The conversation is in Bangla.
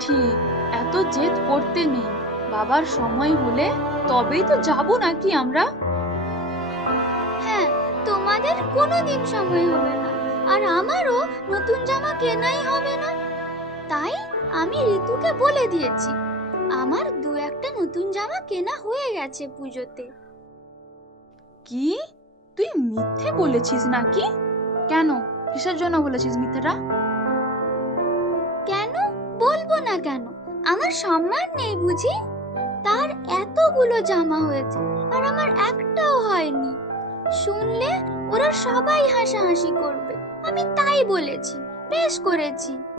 ঠিক, এত জেদ করতে নেই। বাবার সময় হলে তবেই তো যাব নাকি আমরা। হ্যাঁ, তোমাদের কোনোদিন সময় হবে না, আর আমারও নতুন জামা কেনাই হবে না। তাই আমি ঋতুকে বলে দিয়েছি আমার দু একটা নতুন জামা কেনা হয়ে গেছে পুজোতে। কি, তুই মিথ্যে বলেছিস নাকি? কেন, কিসের জন্য বলেছিস মিথ্যেটা? কেন বলবো না কেন? আমার সম্মান নেই বুঝি? তার এতগুলো জামা হয়েছে আর আমার একটাও হয়নি। শুনলে ওরা সবাই হাসাহাসি করবে। আমি তাই বলেছি, বেশ করেছি।